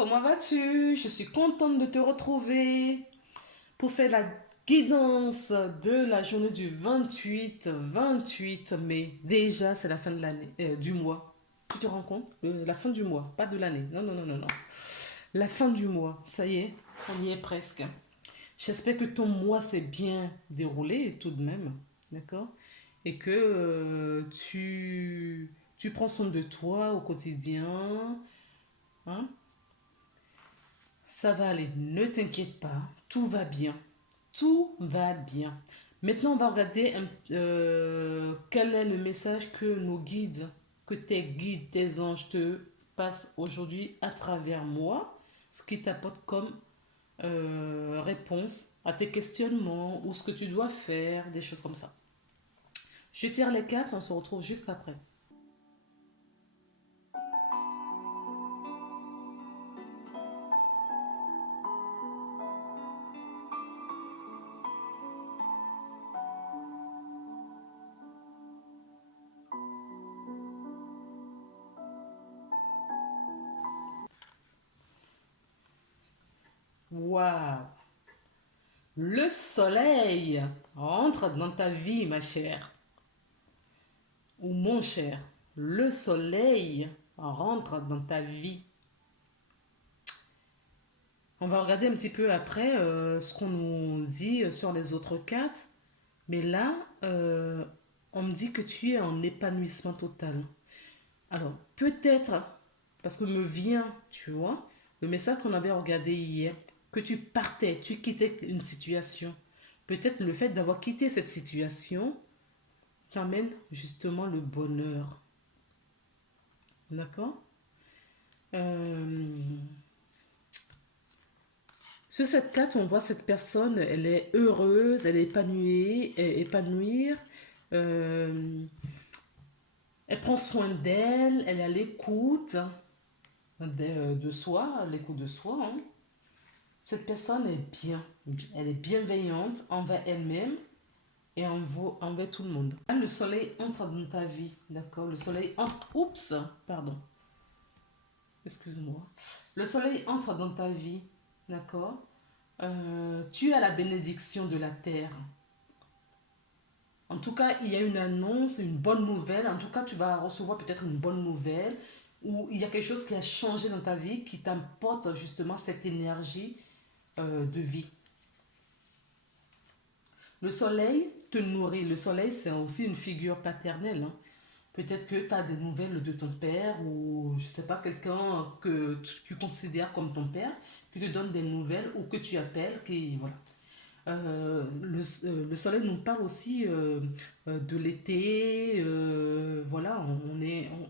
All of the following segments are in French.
Comment vas-tu? Je suis contente de te retrouver pour faire la guidance de la journée du 28 mai. Déjà, c'est la fin de l'année, du mois. Tu te rends compte? La fin du mois, pas de l'année. Non, non, non, non, non. La fin du mois, ça y est, on y est presque. J'espère que ton mois s'est bien déroulé tout de même, d'accord? Et que tu prends soin de toi au quotidien, hein? Ça va aller, ne t'inquiète pas, tout va bien. Tout va bien. Maintenant, on va regarder quel est le message que nos guides, que tes guides, tes anges te passent aujourd'hui à travers moi, ce qui t'apporte comme réponse à tes questionnements ou ce que tu dois faire, des choses comme ça. Je tire les cartes, on se retrouve juste après. Waouh! Le soleil entre dans ta vie, ma chère. Ou mon cher, le soleil rentre dans ta vie. On va regarder un petit peu après ce qu'on nous dit sur les autres cartes. Mais là, on me dit que tu es en épanouissement total. Alors, peut-être, parce que me vient, tu vois, le message qu'on avait regardé hier, que tu partais, tu quittais une situation. Peut-être le fait d'avoir quitté cette situation t'amène justement le bonheur. D'accord. Euh, Sur cette carte, on voit cette personne, elle est heureuse, elle est épanouie, épanouir. euh, Elle prend soin d'elle, elle est à l'écoute de soi, à l'écoute de soi, hein. Cette personne est bien, elle est bienveillante envers elle-même et envers tout le monde. Là, le soleil entre dans ta vie, d'accord? Le soleil entre... Oups, pardon, excuse-moi. Le soleil entre dans ta vie, d'accord? Tu as la bénédiction de la terre. En tout cas, il y a une annonce, une bonne nouvelle. En tout cas, tu vas recevoir peut-être une bonne nouvelle ou il y a quelque chose qui a changé dans ta vie qui t'apporte justement cette énergie de vie. Le soleil te nourrit. Le soleil, c'est aussi une figure paternelle, hein. Peut-être que tu as des nouvelles de ton père ou je ne sais pas, quelqu'un que tu considères comme ton père qui te donne des nouvelles ou que tu appelles, qui, voilà. Le soleil nous parle aussi de l'été. Voilà,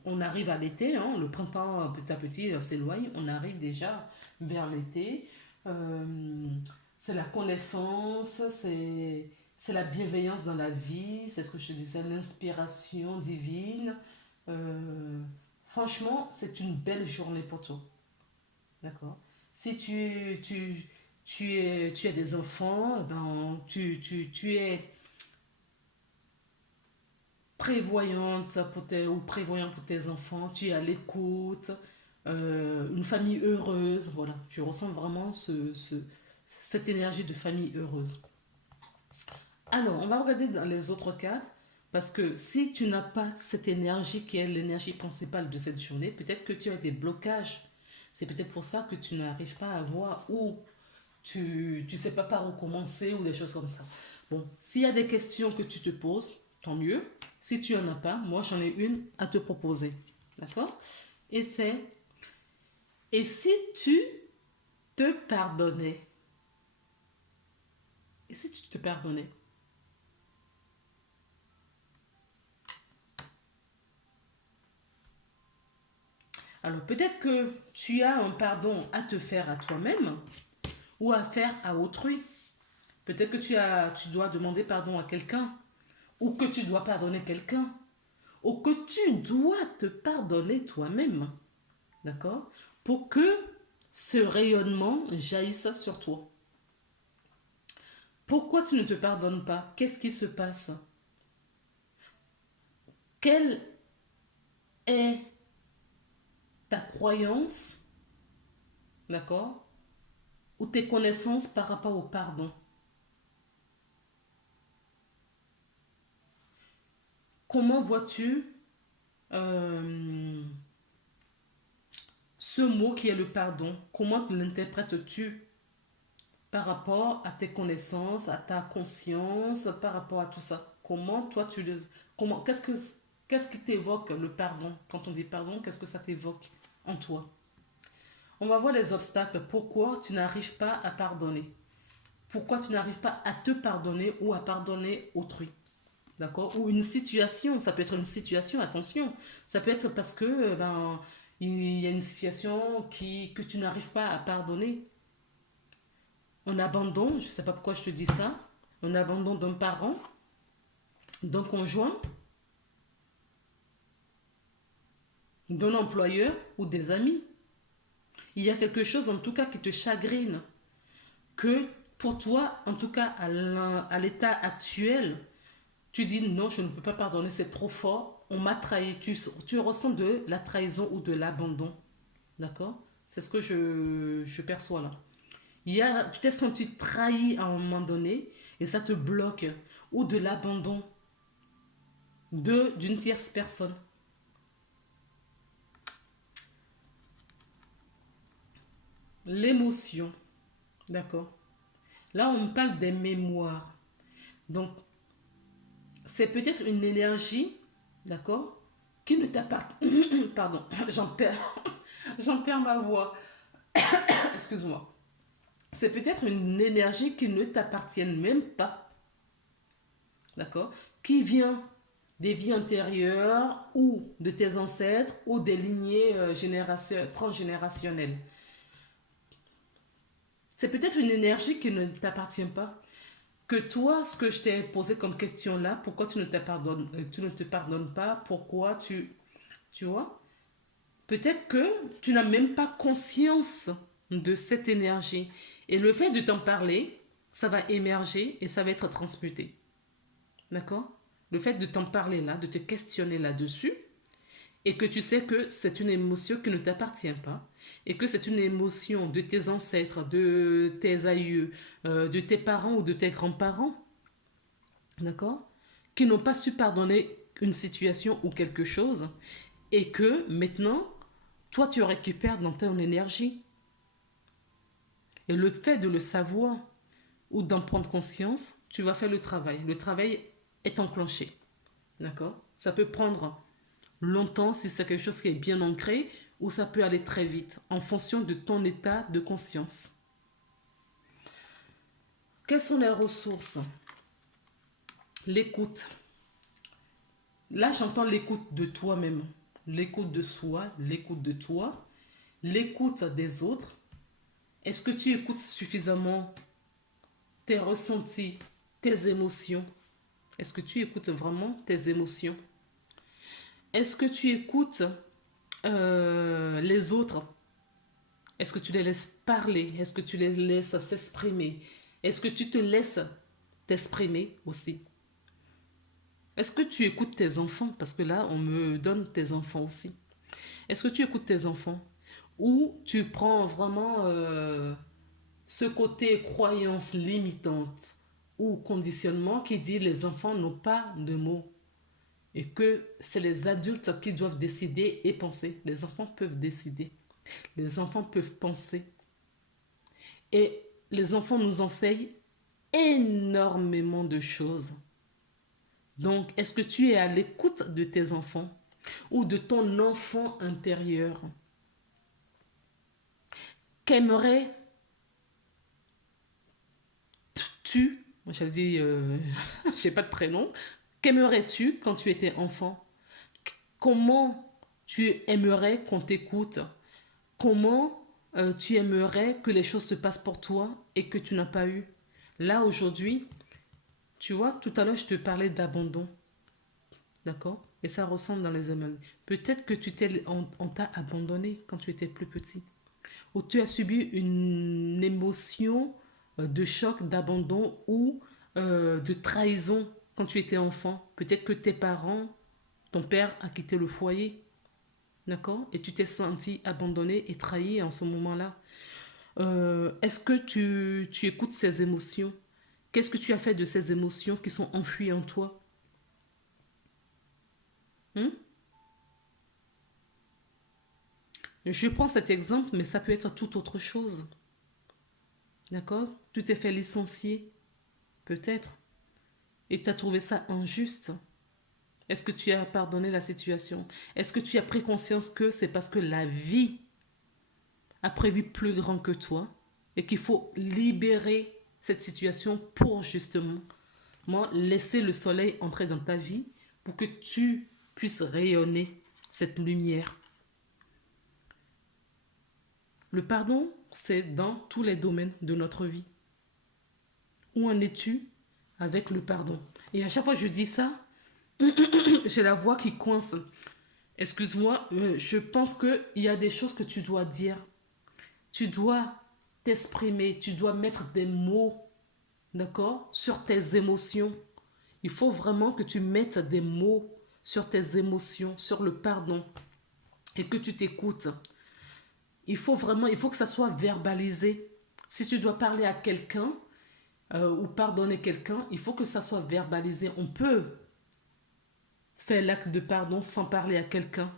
on arrive à l'été, hein, le printemps petit à petit s'éloigne, on arrive déjà vers l'été. Euh, c'est la connaissance, c'est la bienveillance dans la vie, c'est ce que je te disais, l'inspiration divine. Euh, Franchement, c'est une belle journée pour toi. D'accord. Si tu as des enfants, eh ben, tu es prévoyante ou prévoyant pour tes enfants, tu es à l'écoute, une famille heureuse, voilà. Tu ressens vraiment cette énergie de famille heureuse. Alors, on va regarder dans les autres cartes, parce que si tu n'as pas cette énergie qui est l'énergie principale de cette journée, peut-être que tu as des blocages. C'est peut-être pour ça que tu n'arrives pas à voir où tu sais pas par où commencer ou des choses comme ça. Bon, s'il y a des questions que tu te poses, tant mieux. Si tu en as pas, moi j'en ai une à te proposer. D'accord? Et c'est, et si tu te pardonnais? Et si tu te pardonnais? Alors peut-être que tu as un pardon à te faire à toi-même ou à faire à autrui. Peut-être que tu dois demander pardon à quelqu'un ou que tu dois pardonner quelqu'un ou que tu dois te pardonner toi-même. D'accord? Pour que ce rayonnement jaillisse sur toi. Pourquoi tu ne te pardonnes pas? Qu'est-ce qui se passe? Quelle est ta croyance d'accord? Ou tes connaissances par rapport au pardon. Comment vois-tu euh, ce mot qui est le pardon? Comment l'interprètes-tu par rapport à tes connaissances, à ta conscience, par rapport à tout ça? Comment toi tu le... Comment, qu'est-ce qui t'évoque le pardon? Quand on dit pardon, qu'est-ce que ça t'évoque en toi? On va voir les obstacles. Pourquoi tu n'arrives pas à pardonner? Pourquoi tu n'arrives pas à te pardonner ou à pardonner autrui? D'accord? Ou une situation, ça peut être une situation, attention. Ça peut être parce que il y a une situation que tu n'arrives pas à pardonner. Un abandon, je ne sais pas pourquoi je te dis ça, un abandon d'un parent, d'un conjoint, d'un employeur ou des amis. Il y a quelque chose en tout cas qui te chagrine, que pour toi, en tout cas à l'état actuel, tu dis non, je ne peux pas pardonner, c'est trop fort, on m'a trahi, tu ressens de la trahison ou de l'abandon. D'accord? C'est ce que je perçois là. Tu t'es senti trahi à un moment donné et ça te bloque. Ou de l'abandon d'une tierce personne. L'émotion. D'accord? Là, on me parle des mémoires. Donc, c'est peut-être une énergie, d'accord, qui ne t'appartient. Pardon, j'en perds ma voix. Excuse-moi. C'est peut-être une énergie qui ne t'appartient même pas, d'accord, qui vient des vies antérieures ou de tes ancêtres ou des lignées transgénérationnelles. C'est peut-être une énergie qui ne t'appartient pas. Que toi, ce que je t'ai posé comme question là, pourquoi tu ne te pardonnes pas, pourquoi tu vois, peut-être que tu n'as même pas conscience de cette énergie. Et le fait de t'en parler, ça va émerger et ça va être transmuté. D'accord? Le fait de t'en parler là, de te questionner là-dessus, et que tu sais que c'est une émotion qui ne t'appartient pas, et que c'est une émotion de tes ancêtres, de tes aïeux, de tes parents ou de tes grands-parents, d'accord, qui n'ont pas su pardonner une situation ou quelque chose, et que maintenant, toi, tu récupères dans ton énergie. Et le fait de le savoir ou d'en prendre conscience, tu vas faire le travail. Le travail est enclenché, d'accord? Ça peut prendre longtemps si c'est quelque chose qui est bien ancré, ou ça peut aller très vite en fonction de ton état de conscience. Quelles sont les ressources? L'écoute. Là, j'entends l'écoute de toi-même, l'écoute de soi, l'écoute de toi, l'écoute des autres. Est-ce que tu écoutes suffisamment tes ressentis, tes émotions? Est-ce que tu écoutes vraiment tes émotions? Est-ce que tu écoutes les autres? Est-ce que tu les laisses parler? Est-ce que tu les laisses s'exprimer? Est-ce que tu te laisses t'exprimer aussi? Est-ce que tu écoutes tes enfants? Parce que là, on me donne tes enfants aussi. Est-ce que tu écoutes tes enfants? Ou tu prends vraiment ce côté croyance limitante ou conditionnement qui dit les enfants n'ont pas de mots et que c'est les adultes qui doivent décider et penser. Les enfants peuvent décider. Les enfants peuvent penser. Et les enfants nous enseignent énormément de choses. Donc, est-ce que tu es à l'écoute de tes enfants ou de ton enfant intérieur? Qu'aimerais-tu, moi j'allais dire, j'ai pas de prénom, qu'aimerais-tu quand tu étais enfant? Comment tu aimerais qu'on t'écoute? Comment tu aimerais que les choses se passent pour toi et que tu n'as pas eu? Là, aujourd'hui, tu vois, tout à l'heure, je te parlais d'abandon. D'accord? Et ça ressemble dans les émotions. Peut-être que on t'a abandonné quand tu étais plus petit. Ou tu as subi une émotion de choc, d'abandon ou de trahison quand tu étais enfant. Peut-être que tes parents, ton père a quitté le foyer. D'accord? Et tu t'es senti abandonné et trahi en ce moment-là. Est-ce que tu écoutes ces émotions? Qu'est-ce que tu as fait de ces émotions qui sont enfouies en toi? Hmm? Je prends cet exemple, mais ça peut être tout autre chose. D'accord? Tu t'es fait licencier, peut-être, et tu as trouvé ça injuste. Est-ce que tu as pardonné la situation? Est-ce que tu as pris conscience que c'est parce que la vie a prévu plus grand que toi et qu'il faut libérer cette situation pour justement laisser le soleil entrer dans ta vie pour que tu puisses rayonner cette lumière? Le pardon, c'est dans tous les domaines de notre vie. Où en es-tu avec le pardon? Et à chaque fois que je dis ça, j'ai la voix qui coince. Excuse-moi, je pense qu'il y a des choses que tu dois dire. Tu dois t'exprimer, tu dois mettre des mots, d'accord, sur tes émotions. Il faut vraiment que tu mettes des mots sur tes émotions, sur le pardon, et que tu t'écoutes. Il faut que ça soit verbalisé. Si tu dois parler à quelqu'un ou pardonner quelqu'un, il faut que ça soit verbalisé. On peut faire l'acte de pardon sans parler à quelqu'un.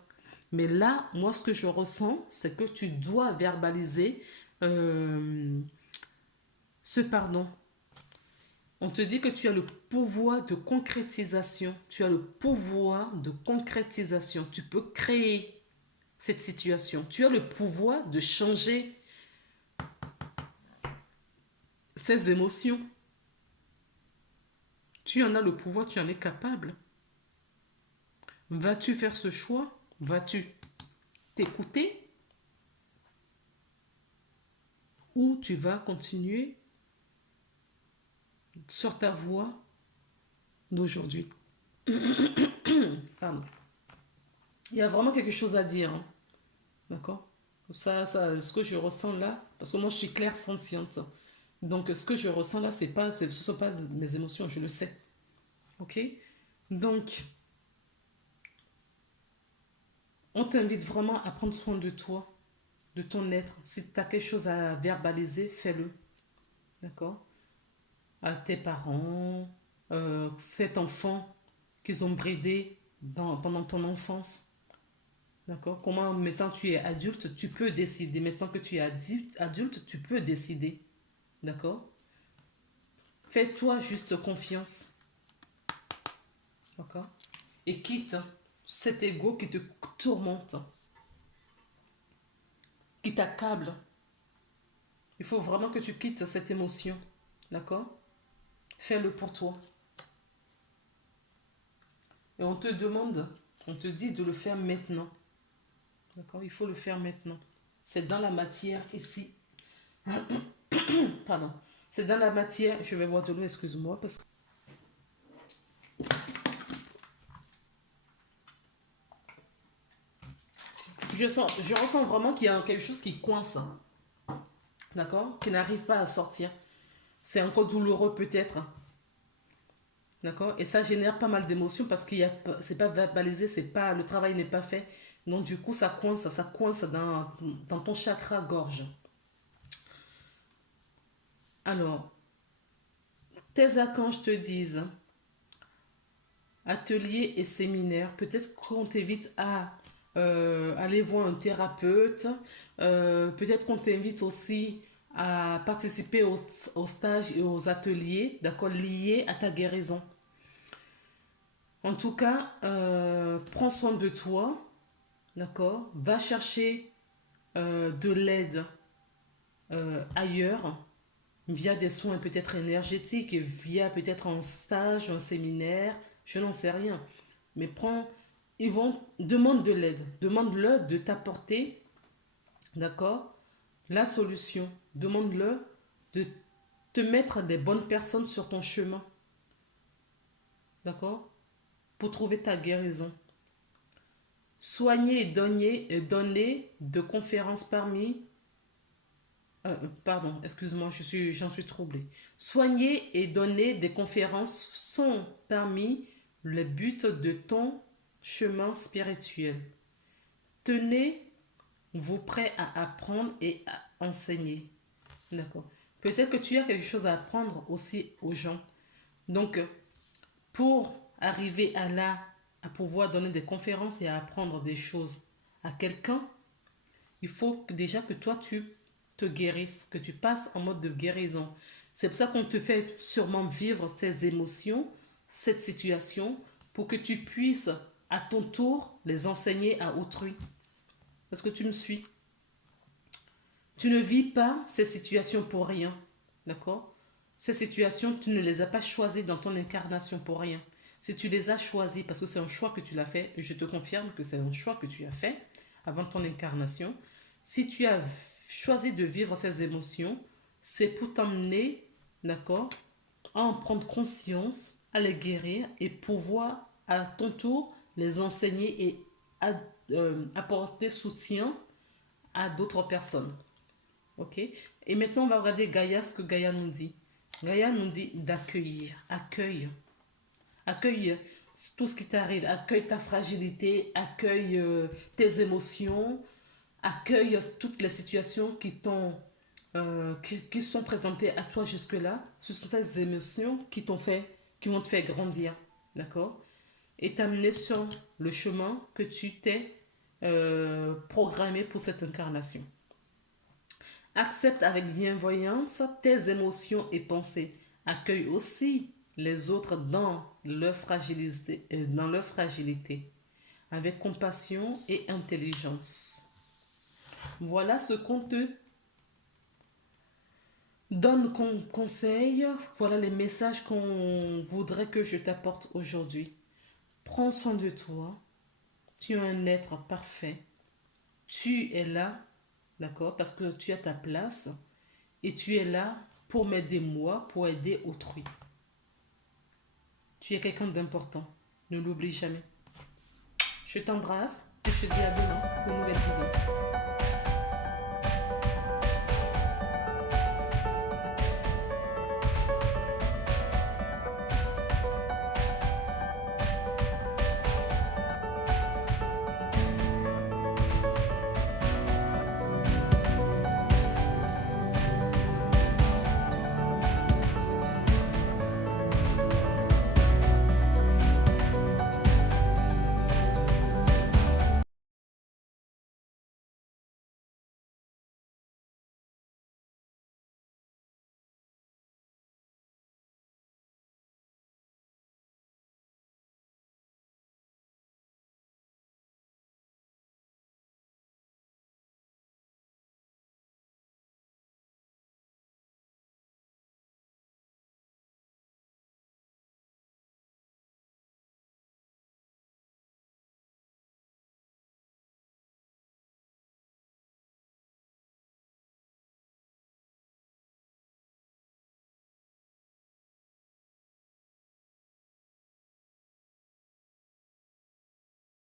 Mais là, moi, ce que je ressens, c'est que tu dois verbaliser euh, ce pardon. On te dit que tu as le pouvoir de concrétisation. Tu as le pouvoir de concrétisation. Tu peux créer cette situation. Tu as le pouvoir de changer ces émotions. Tu en as le pouvoir, tu en es capable. Vas-tu faire ce choix? Vas-tu t'écouter? Ou tu vas continuer sur ta voie d'aujourd'hui? Pardon. Il y a vraiment quelque chose à dire, hein. D'accord? Ce que je ressens là, parce que moi je suis claire sentiente. Donc ce que je ressens là, ce ne sont pas mes émotions, je le sais. Ok? Donc, on t'invite vraiment à prendre soin de toi, de ton être. Si tu as quelque chose à verbaliser, fais-le. D'accord? À tes parents, cet enfant qu'ils ont bridé pendant ton enfance. D'accord? Comment, maintenant tu es adulte, tu peux décider. Maintenant que tu es adulte, tu peux décider. D'accord? Fais-toi juste confiance. D'accord? Et quitte cet ego qui te tourmente, qui t'accable. Il faut vraiment que tu quittes cette émotion. D'accord? Fais-le pour toi. Et on te demande, on te dit de le faire maintenant. D'accord? Il faut le faire maintenant. C'est dans la matière ici. Pardon. C'est dans la matière. Je vais boire de l'eau, excuse-moi. Parce que je ressens vraiment qu'il y a quelque chose qui coince. D'accord? Qui n'arrive pas à sortir. C'est encore douloureux peut-être. D'accord? Et ça génère pas mal d'émotions parce que c'est pas verbalisé, le travail n'est pas fait. Donc du coup, ça coince dans ton chakra gorge. Alors, tes archanges te disent ateliers et séminaires. Peut-être qu'on t'invite à aller voir un thérapeute. Peut-être qu'on t'invite aussi à participer aux stages et aux ateliers, d'accord, liés à ta guérison. En tout cas, prends soin de toi, d'accord? Va chercher de l'aide ailleurs, via des soins peut-être énergétiques, via peut-être un stage, un séminaire, je n'en sais rien. Mais demande de l'aide, demande-le de t'apporter, d'accord, la solution. Demande-le de te mettre des bonnes personnes sur ton chemin, d'accord, pour trouver ta guérison. Soigner et donner de conférences parmi... pardon, excuse-moi, j'en suis troublée. Soigner et donner des conférences sont parmi les buts de ton chemin spirituel. Tenez-vous prêt à apprendre et à enseigner. D'accord. Peut-être que tu as quelque chose à apprendre aussi aux gens. Donc, pour arriver à là, à pouvoir donner des conférences et à apprendre des choses à quelqu'un, il faut déjà que toi, tu te guérisses, que tu passes en mode de guérison. C'est pour ça qu'on te fait sûrement vivre ces émotions, cette situation, pour que tu puisses à ton tour les enseigner à autrui. Parce que tu me suis. Tu ne vis pas ces situations pour rien. D'accord? Ces situations, tu ne les as pas choisies dans ton incarnation pour rien. Si tu les as choisies parce que c'est un choix que tu l'as fait, et je te confirme que c'est un choix que tu as fait avant ton incarnation, si tu as choisi de vivre ces émotions, c'est pour t'emmener, d'accord, à en prendre conscience, à les guérir et pouvoir à ton tour les enseigner et apporter soutien à d'autres personnes. Ok? Et maintenant, on va regarder Gaïa, ce que Gaïa nous dit. Gaïa nous dit d'accueillir. Accueille. Accueille tout ce qui t'arrive. Accueille ta fragilité. Accueille tes émotions. Accueille toutes les situations qui sont présentées à toi jusque-là. Ce sont ces émotions qui vont te faire grandir. D'accord? Et t'amener sur le chemin que tu t'es programmé pour cette incarnation. Accepte avec bienveillance tes émotions et pensées. Accueille aussi les autres dans leur fragilité, avec compassion et intelligence. Voilà ce qu'on te donne comme conseil. Voilà les messages qu'on voudrait que je t'apporte aujourd'hui. Prends soin de toi. Tu es un être parfait. Tu es là, d'accord, parce que tu as ta place. Et tu es là pour m'aider moi, pour aider autrui. Tu es quelqu'un d'important. Ne l'oublie jamais. Je t'embrasse et je te dis à demain pour une nouvelle guidance.